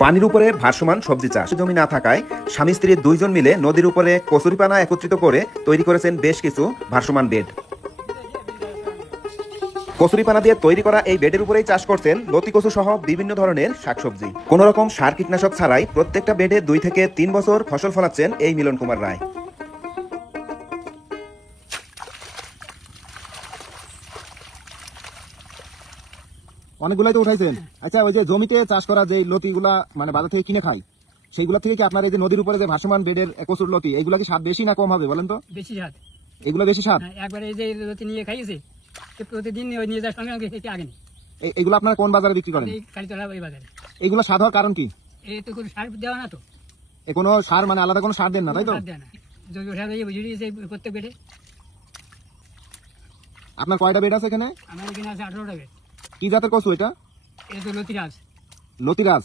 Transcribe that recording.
পানির উপরে ভাসমান সবজি চাষ জমি না থাকায় স্বামী স্ত্রী দুইজন মিলে নদীর উপরে কচুরিপানা একত্রিত করে তৈরি করেছেন বেশ কিছু ভাসমান বেড। কচুরিপানা দিয়ে তৈরি করা এই বেডের উপরেই চাষ করছেন লতি কচু সহ বিভিন্ন ধরনের শাকসবজি। কোন রকম সার কীটনাশক ছাড়াই প্রত্যেকটা বেডে 2 থেকে 3 বছর ফসল ফলাচ্ছেন এই মিলন কুমার রায়। অনেকগুলাই তো উঠাইছেন। আচ্ছা, ওই যে জমিতে চাষ করা যে লতিগুলা মানে বাজার থেকে কিনে খাই, সেইগুলা থেকে কি আপনার এই যে নদীর উপরে যে ভাসমান বেডের কচুর লতি, এইগুলা কি স্বাদ বেশি না কম হবে বলেন তো? বেশি স্বাদ। এগুলো বেশি স্বাদ। একবারে এই যে লতি নিয়ে খাইয়েছে প্রতিদিন ওই নিয়ে যাওয়ার সঙ্গে সঙ্গে আগে নেই। এইগুলো আপনারা কোন বাজারে বিক্রি করেন? এই কালীতলা ওই বাজারে। এইগুলো স্বাদ হওয়ার কারণ কি? এই তো কোনো সার দেওয়া না তো। কোনো সার মানে আলাদা কোনো সার দেন না, তাই তো? সার দেয় না, জৈব সার দিয়ে বুঝিয়ে দিয়েছে প্রত্যেক বেডে। আপনার কয়টা বেড আছে এখানে? আমার এখানে আছে 18টা বেড। কি জাতের কচু এটা? এটা তো লতিরাজ। লতিরাজ।